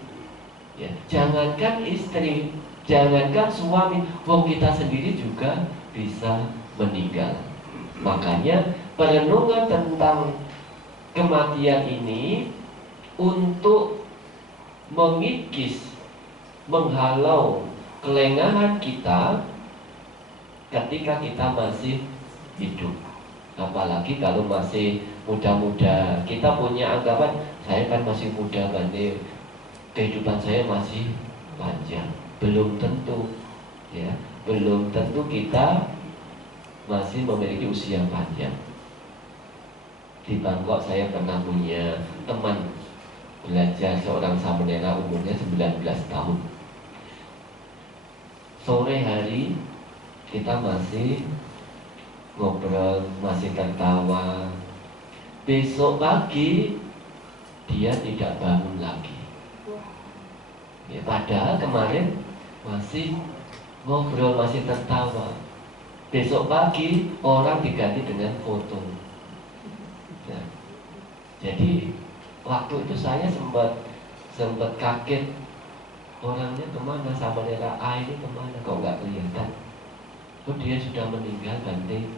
Ya, jangankan istri, jangankan suami, wong kita sendiri juga bisa meninggal. Makanya perenungan tentang kematian ini untuk mengikis, menghalau kelengahan kita ketika kita masih hidup. Apalagi kalau masih muda-muda, kita punya anggapan, saya kan masih muda, Bante, kehidupan saya masih panjang. Belum tentu, ya, belum tentu kita masih memiliki usia panjang. Di Bangkok saya pernah punya teman belajar seorang samanera umurnya 19 tahun. Sore hari kita masih ngobrol, masih tertawa. Besok pagi dia tidak bangun lagi. Ya, padahal kemarin masih ngobrol, masih tertawa. Besok pagi orang diganti dengan foto. Nah, jadi waktu itu saya sempat kaget, orangnya kemana, samanera A ini kemana, kok nggak kelihatan? Oh, dia sudah meninggal Bante.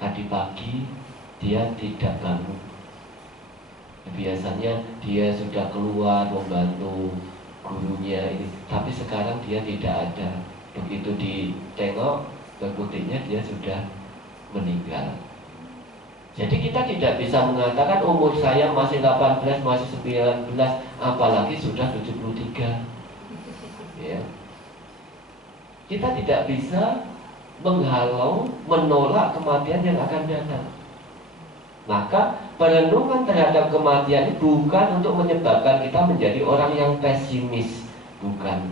Tadi pagi dia tidak bangun. Biasanya dia sudah keluar membantu gurunya ini, tapi sekarang dia tidak ada. Begitu ditengok berkutiknya dia sudah meninggal. Jadi kita tidak bisa mengatakan umur saya masih 18, masih 19, apalagi sudah 73. Ya. Kita tidak bisa menghalau, menolak kematian yang akan datang. Maka perenungan terhadap kematian bukan untuk menyebabkan kita menjadi orang yang pesimis, bukan.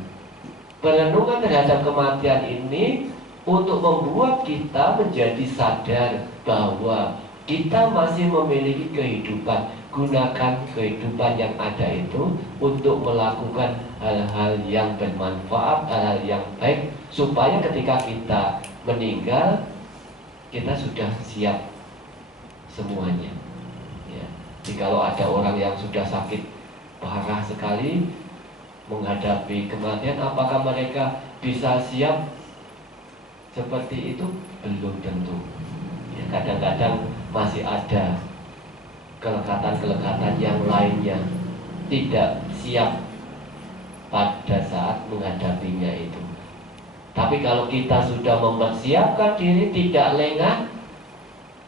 Perenungan terhadap kematian ini untuk membuat kita menjadi sadar bahwa kita masih memiliki kehidupan. Gunakan kehidupan yang ada itu untuk melakukan hal-hal yang bermanfaat, hal-hal yang baik, supaya ketika kita meninggal kita sudah siap semuanya. Ya. Jadi kalau ada orang yang sudah sakit parah sekali menghadapi kematian, apakah mereka bisa siap seperti itu? Belum tentu. Ya, kadang-kadang masih ada kelekatan-kelekatan yang lainnya tidak siap pada saat menghadapinya itu. Tapi kalau kita sudah mempersiapkan diri, tidak lengah,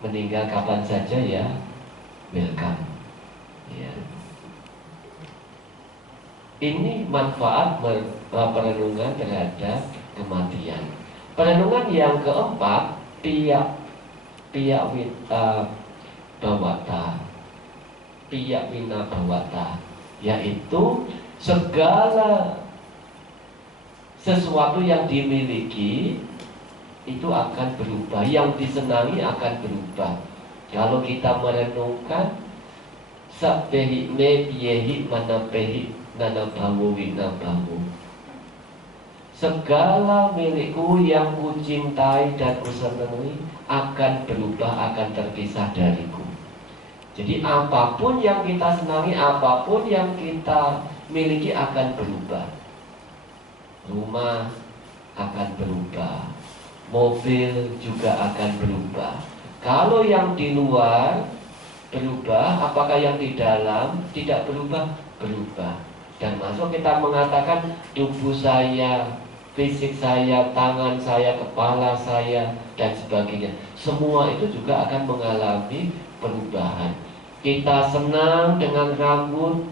meninggal kapan saja ya welcome. Ya. Ini manfaat perenungan terhadap kematian. Perenungan yang keempat, piyak bawata, piyak wina bawata, yaitu segala sesuatu yang dimiliki itu akan berubah, yang disenangi akan berubah. Kalau kita merenungkan sabbehi me piyehi manapehi nanabamu winabamu, segala milikku yang ku cintai dan ku senangi akan berubah, akan terpisah dariku. Jadi apapun yang kita senangi, apapun yang kita miliki akan berubah. Rumah akan berubah, mobil juga akan berubah. Kalau yang di luar berubah, apakah yang di dalam tidak berubah? Berubah. Dan masuk kita mengatakan tubuh saya, fisik saya, tangan saya, kepala saya, dan sebagainya, semua itu juga akan mengalami perubahan. Kita senang dengan rambut,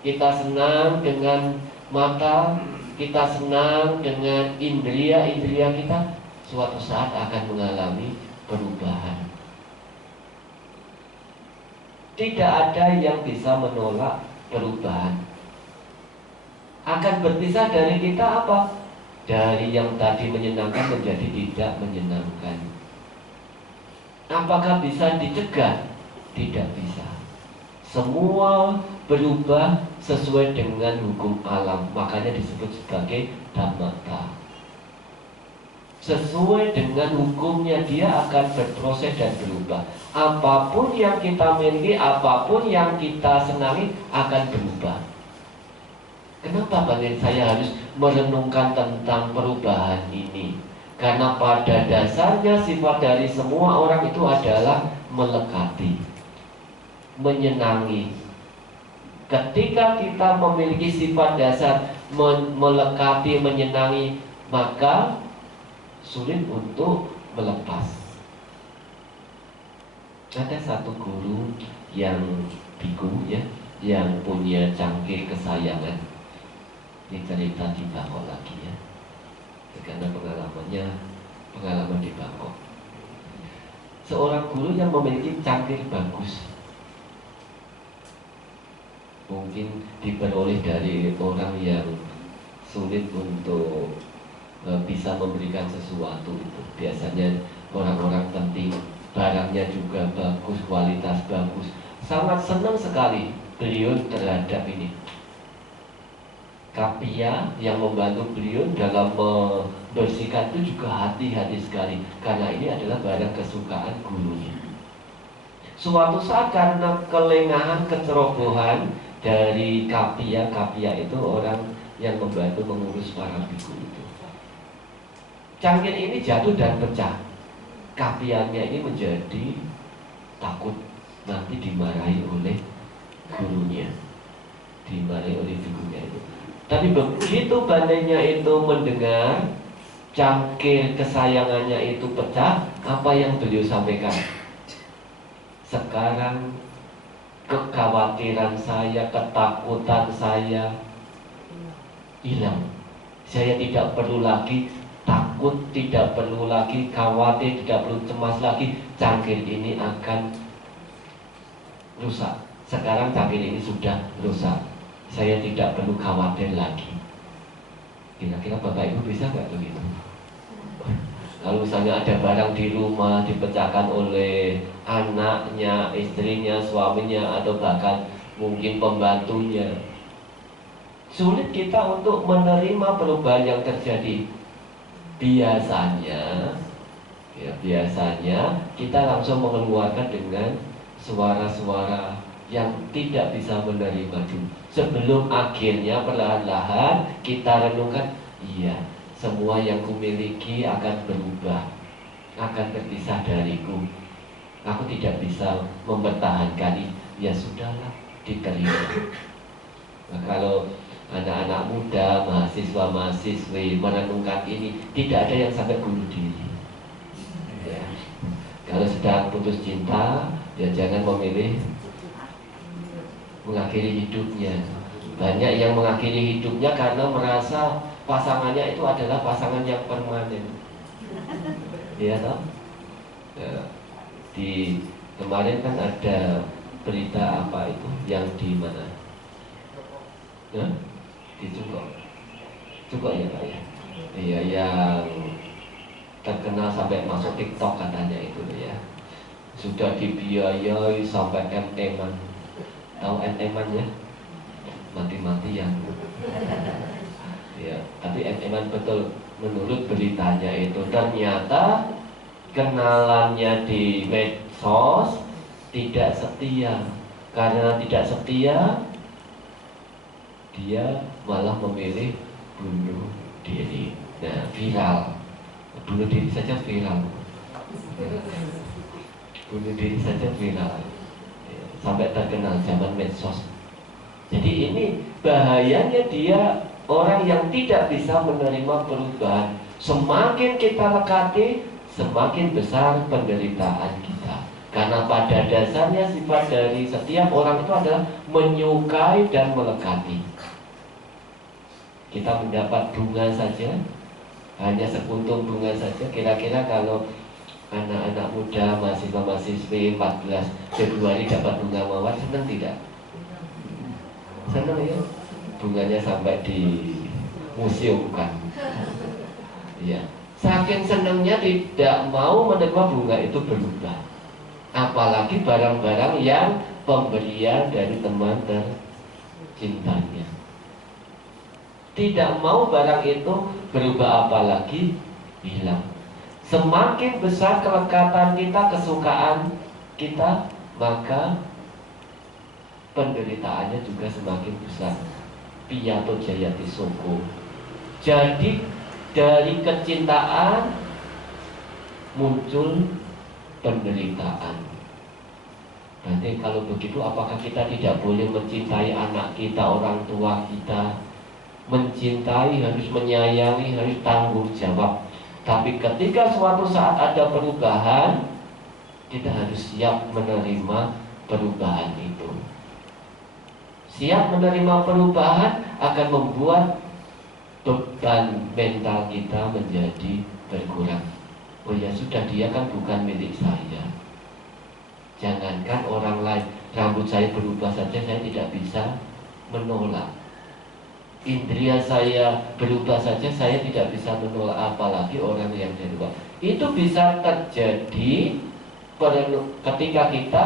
kita senang dengan mata, kita senang dengan indria-indria kita, suatu saat akan mengalami perubahan. Tidak ada yang bisa menolak perubahan. Akan berpisah dari kita apa? Dari yang tadi menyenangkan menjadi tidak menyenangkan. Apakah bisa dicegah? Tidak bisa. Semua berubah sesuai dengan hukum alam, makanya disebut sebagai dhammata. Sesuai dengan hukumnya dia akan berproses dan berubah. Apapun yang kita miliki, apapun yang kita senangi akan berubah. Kenapa Bante saya harus merenungkan tentang perubahan ini? Karena pada dasarnya sifat dari semua orang itu adalah melekati, menyenangi. Ketika kita memiliki sifat dasar melekati, menyenangi, maka sulit untuk melepas. Ada satu guru yang biku ya, yang punya cangkir kesayangan. Ini cerita di Bangkok lagi ya, karena pengalaman di Bangkok. Seorang guru yang memiliki cangkir bagus, mungkin diperoleh dari orang yang sulit untuk bisa memberikan sesuatu itu. Biasanya orang-orang penting, barangnya juga bagus, kualitas bagus. Sangat senang sekali beliau terhadap ini. Kapia yang membantu beliau dalam membersihkan itu juga hati-hati sekali, karena ini adalah barang kesukaan gurunya. Suatu saat karena kelengahan, kecerobohan dari Kapia itu orang yang membantu mengurus para biku itu, cangkir ini jatuh dan pecah. Kapianya ini menjadi takut nanti dimarahi oleh gurunya, dimarahi oleh bikunya itu. Tapi begitu bandanya itu mendengar cangkir kesayangannya itu pecah, apa yang beliau sampaikan? Sekarang kekhawatiran saya, ketakutan saya hilang. Saya tidak perlu lagi takut, tidak perlu lagi khawatir, tidak perlu cemas lagi. Cangkir ini akan rusak. Sekarang cangkir ini sudah rusak. Saya tidak perlu khawatir lagi. Kira-kira Bapak Ibu bisa nggak begitu? Kalau misalnya ada barang di rumah dipecahkan oleh anaknya, istrinya, suaminya, atau bahkan mungkin pembantunya, sulit kita untuk menerima perubahan yang terjadi. Biasanya kita langsung mengeluarkan dengan suara-suara yang tidak bisa menerima dulu. Sebelum akhirnya perlahan-lahan kita renungkan, iya, semua yang kumiliki akan berubah, akan berpisah dariku. Aku tidak bisa mempertahankan ini. Ya sudahlah, diterima. Nah, kalau anak-anak muda, mahasiswa-mahasiswi merenungkan ini, tidak ada yang sampai bunuh diri. Ya. Kalau sedang putus cinta, ya jangan memilih mengakhiri hidupnya. Banyak yang mengakhiri hidupnya karena merasa pasangannya itu adalah pasangan yang permanen. Ya toh? Ya. Di kemarin kan ada berita apa itu yang di mana? Ya? Di Cukok ya Pak ya. Iya, yang terkenal sampai masuk TikTok katanya itu ya. Sudah dibiayai sampai MM-an. Tahu MM-an ya? Mati-matian. Ya, tapi MM-an betul menurut beritanya itu. Ternyata kenalannya di medsos tidak setia. Karena tidak setia, dia malah memilih bunuh diri. Nah, viral. Bunuh diri saja viral. Bunuh diri saja viral. Sampai terkenal zaman medsos. Jadi ini bahayanya dia orang yang tidak bisa menerima perubahan. Semakin kita lekati, semakin besar penderitaan kita. Karena pada dasarnya sifat dari setiap orang itu adalah menyukai dan melekati. Kita mendapat bunga saja, hanya sekuntum bunga saja. Kira-kira kalau anak-anak muda, mahasiswa-mahasiswi 14 Februari dapat bunga mawar, senang tidak? Senang ya? Bunganya sampai di museumkan. Ya. Saking senangnya tidak mau menerima bunga itu berubah. Apalagi barang-barang yang pemberian dari teman tercintanya. Tidak mau barang itu berubah, apalagi hilang. Semakin besar kelekatan kita, kesukaan kita, maka penderitaannya juga semakin besar. Piyato Jayati Soko. Jadi dari kecintaan muncul penderitaan. Nanti kalau begitu, apakah kita tidak boleh mencintai anak kita, orang tua kita? Mencintai harus menyayangi, harus tanggung jawab. Tapi ketika suatu saat ada perubahan, kita harus siap menerima perubahan itu. Siap menerima perubahan akan membuat beban mental kita menjadi berkurang. Oh ya sudah, dia kan bukan milik saya. Jangankan orang lain, rambut saya berubah saja saya tidak bisa menolak. Indria saya berubah saja saya tidak bisa menolak, apalagi orang yang dari luar. Itu bisa terjadi ketika kita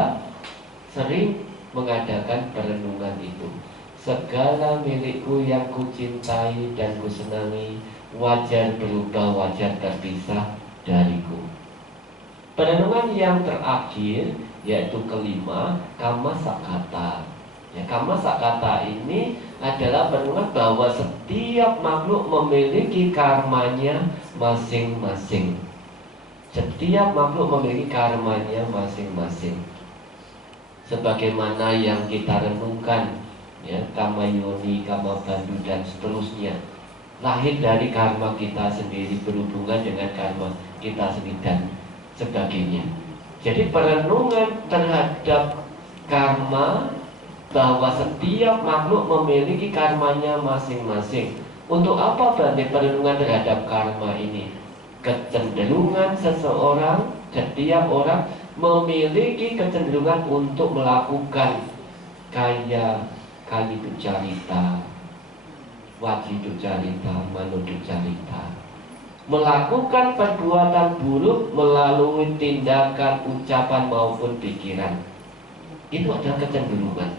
sering mengadakan perenungan itu. Segala milikku yang kucintai dan kusenangi, wajar berubah, wajar terpisah dariku. Perenungan yang terakhir, yaitu kelima, Kamma Sakkata. Ya, Kamma Sakkata ini adalah perenungan bahwa setiap makhluk memiliki karmanya masing-masing. Setiap makhluk memiliki karmanya masing-masing. Sebagaimana yang kita renungkan, ya, Kamma Yoni, Kamma Bandhu, dan seterusnya, lahir dari karma kita sendiri, berhubungan dengan karma kita sendiri, dan sebagainya. Jadi perenungan terhadap karma, bahwa setiap makhluk memiliki karmanya masing-masing. Untuk apa berarti perenungan terhadap karma ini? Kecenderungan seseorang, setiap orang memiliki kecenderungan untuk melakukan kaya ducarita, wajib ducarita, mano ducarita, melakukan perbuatan buruk melalui tindakan, ucapan maupun pikiran. Itu adalah kecenderungan.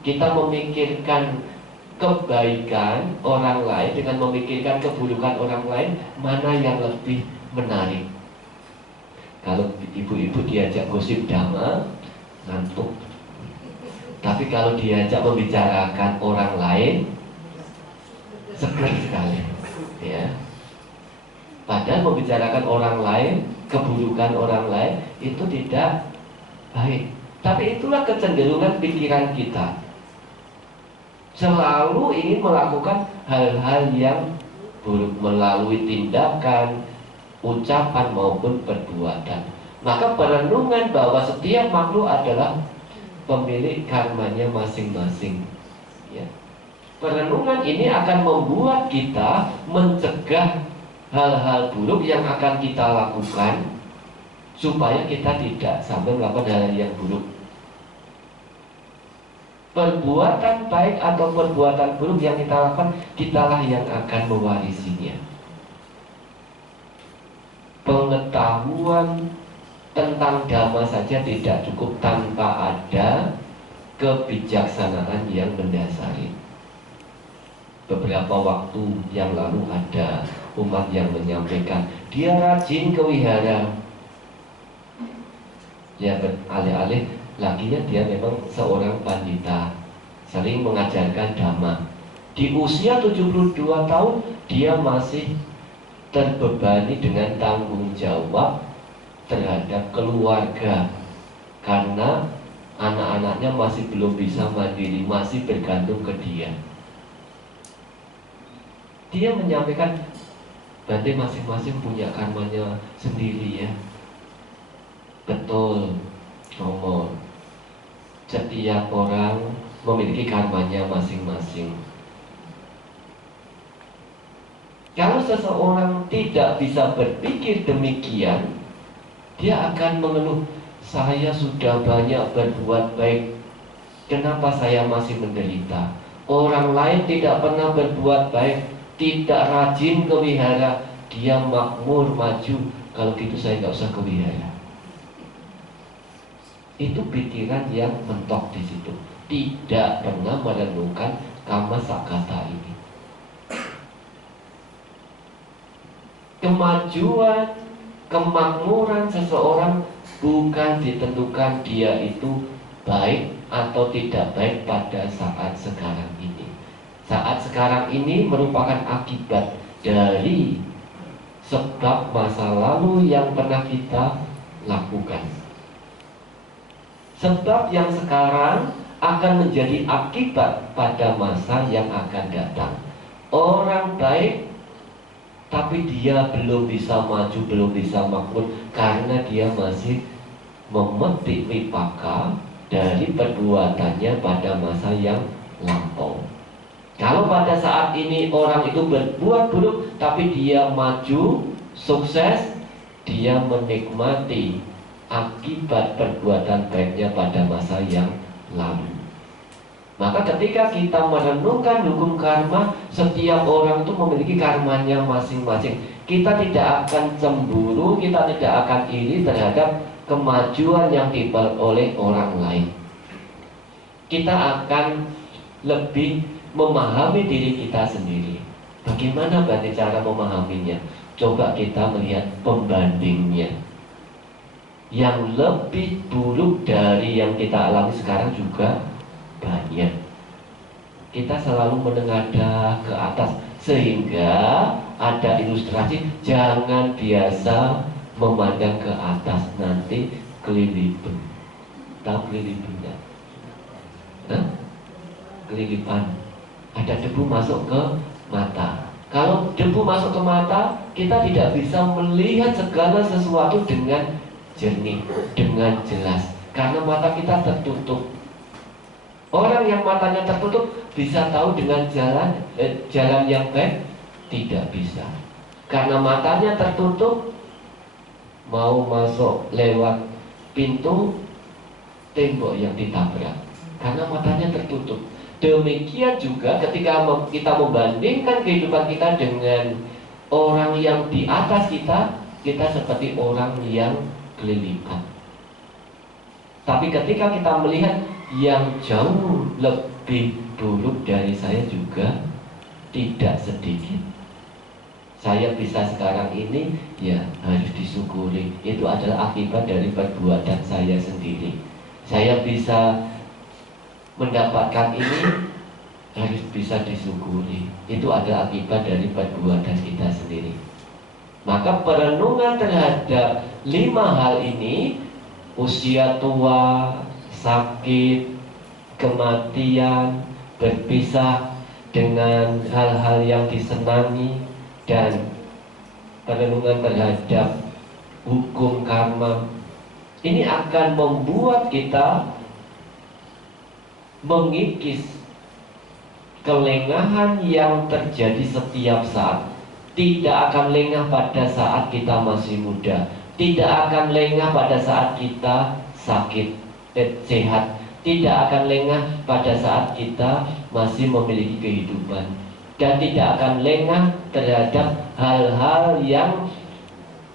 Kita memikirkan kebaikan orang lain dengan memikirkan keburukan orang lain, mana yang lebih menarik? Kalau ibu-ibu diajak gosip dhamma, ngantuk. Tapi kalau diajak membicarakan orang lain, seger sekali, ya. Padahal membicarakan orang lain, keburukan orang lain itu tidak baik. Tapi itulah kecenderungan pikiran kita, selalu ingin melakukan hal-hal yang buruk melalui tindakan, ucapan maupun perbuatan. Maka perenungan bahwa setiap makhluk adalah pemilik karmanya masing-masing, ya. Perenungan ini akan membuat kita mencegah hal-hal buruk yang akan kita lakukan, supaya kita tidak sampai melakukan hal yang buruk. Perbuatan baik atau perbuatan buruk yang kita lakukan, kitalah yang akan mewarisinya. Pengetahuan tentang dhamma saja tidak cukup tanpa ada kebijaksanaan yang mendasari. Beberapa waktu yang lalu ada umat yang menyampaikan dia rajin ke wihara, ya, alih-alih laginya dia memang seorang pandita, sering mengajarkan dhamma. Di usia 72 tahun dia masih terbebani dengan tanggung jawab terhadap keluarga, karena anak-anaknya masih belum bisa mandiri, masih bergantung ke dia. Dia menyampaikan, berarti masing-masing punya karmanya sendiri, ya. Betul, nomor. Setiap orang memiliki karmanya masing-masing. Kalau seseorang tidak bisa berpikir demikian, dia akan mengeluh, saya sudah banyak berbuat baik, kenapa saya masih menderita? Orang lain tidak pernah berbuat baik, tidak rajin ke wihara, dia makmur, maju, kalau gitu saya nggak usah ke wihara. Itu pikiran yang mentok di situ, tidak pernah merenungkan Kamma Sakkata ini. Kemajuan, kemakmuran seseorang bukan ditentukan dia itu baik atau tidak baik pada saat sekarang ini. Saat sekarang ini merupakan akibat dari sebab masa lalu yang pernah kita lakukan. Sebab yang sekarang akan menjadi akibat pada masa yang akan datang. Orang baik, tapi dia belum bisa maju, belum bisa makmur, karena dia masih memetik wipaka dari perbuatannya pada masa yang lampau. Kalau pada saat ini orang itu berbuat buruk, tapi dia maju, sukses, dia menikmati akibat perbuatan baiknya pada masa yang lalu. Maka ketika kita merenungkan hukum karma, setiap orang itu memiliki karmanya masing-masing. Kita tidak akan cemburu, kita tidak akan iri terhadap kemajuan yang diperoleh orang lain. Kita akan lebih memahami diri kita sendiri. Bagaimana berarti cara memahaminya? Coba kita melihat pembandingnya. Yang lebih buruk dari yang kita alami sekarang juga banyak. Kita selalu menengadah ke atas, sehingga ada ilustrasi, jangan biasa memandang ke atas, nanti kelilipan. Tahu kelilipan enggak? Kelilipan. Ada debu masuk ke mata. Kalau debu masuk ke mata, kita tidak bisa melihat segala sesuatu dengan jernih, dengan jelas, karena mata kita tertutup. Orang yang matanya tertutup bisa tahu dengan jalan yang baik? Tidak bisa, karena matanya tertutup. Mau masuk lewat pintu, tembok yang ditabrak, karena matanya tertutup. Demikian juga ketika kita membandingkan kehidupan kita dengan orang yang di atas kita, kita seperti orang yang kelilipan. Tapi ketika kita melihat yang jauh lebih buruk dari saya juga tidak sedikit. Saya bisa sekarang ini, ya harus disyukuri. Itu adalah akibat dari perbuatan saya sendiri. Saya bisa mendapatkan ini, harus bisa disyukuri. Itu adalah akibat dari perbuatan kita sendiri. Maka perenungan terhadap 5 hal ini, usia tua, sakit, kematian, berpisah dengan hal-hal yang disenangi, dan perenungan terhadap hukum karma, ini akan membuat kita mengikis kelengahan yang terjadi setiap saat. Tidak akan lengah pada saat kita masih muda, tidak akan lengah pada saat kita sakit, sehat, tidak akan lengah pada saat kita masih memiliki kehidupan, dan tidak akan lengah terhadap hal-hal yang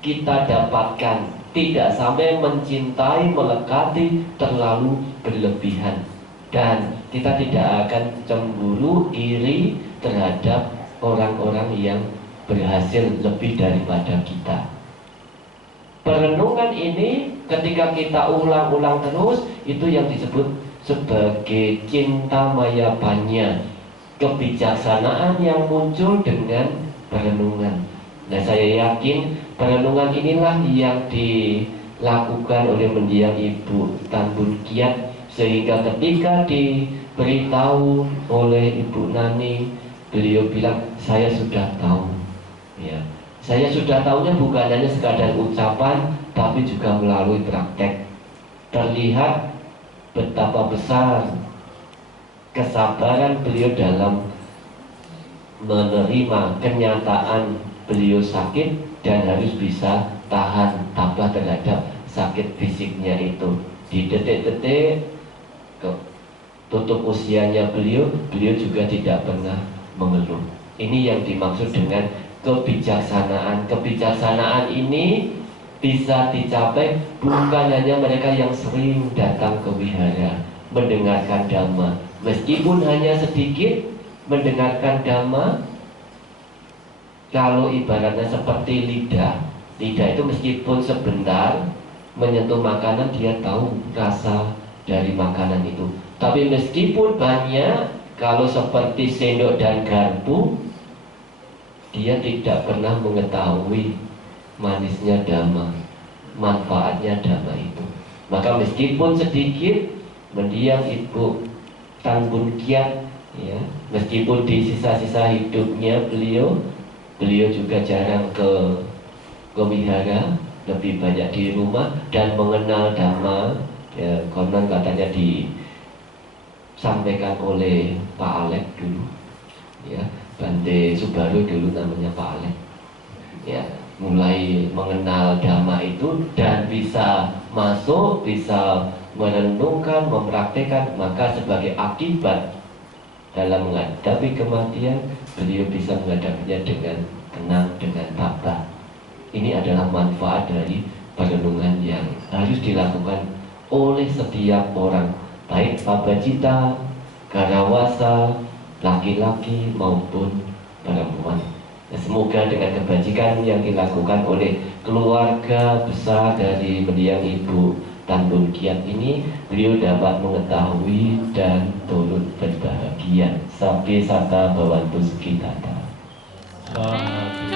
kita dapatkan. Tidak sampai mencintai, melekati terlalu berlebihan. Dan kita tidak akan cemburu, iri terhadap orang-orang yang berhasil lebih daripada kita. Perenungan ini ketika kita ulang-ulang terus, itu yang disebut sebagai cinta maya panya, kebijaksanaan yang muncul dengan perenungan. Nah, saya yakin perenungan inilah yang dilakukan oleh mendiang Ibu Tan Bun Kiat, sehingga ketika diberitahu oleh Ibu Nani, beliau bilang, saya sudah tahu. Ya, saya sudah tahunya bukan hanya sekadar ucapan, tapi juga melalui praktek. Terlihat betapa besar kesabaran beliau dalam menerima kenyataan beliau sakit dan harus bisa tahan tabah terhadap sakit fisiknya itu. Di detik-detik tutup usianya beliau juga tidak pernah mengeluh. Ini yang dimaksud dengan kebijaksanaan. Kebijaksanaan ini bisa dicapai bukan hanya mereka yang sering datang ke wihara mendengarkan dhamma, meskipun hanya sedikit mendengarkan dhamma. Kalau ibaratnya seperti lidah itu meskipun sebentar menyentuh makanan, dia tahu rasa dari makanan itu. Tapi meskipun banyak, kalau seperti sendok dan garpu, dia tidak pernah mengetahui manisnya dhamma, manfaatnya dhamma itu. Maka meskipun sedikit, mendiang Ibu Tan Bun Kiat, ya, meskipun di sisa-sisa hidupnya beliau juga jarang ke wihara, lebih banyak di rumah dan mengenal dhamma. Ya, konon katanya disampaikan oleh Pak Alek dulu, ya, Bante Subaru dulu namanya Pak Alek, ya, mulai mengenal dhamma itu dan bisa masuk, bisa merenungkan, mempraktekkan, maka sebagai akibat dalam menghadapi kematian, beliau bisa menghadapinya dengan tenang, dengan tabah. Ini adalah manfaat dari perenungan yang harus dilakukan oleh setiap orang, baik pabacita, garawasa, laki-laki maupun perempuan. Semoga dengan kebajikan yang dilakukan oleh keluarga besar dari mendiang Ibu Tan Bun Kiat ini, beliau dapat mengetahui dan turut berbahagia. Sapi sata bawantu sekitata. Satu.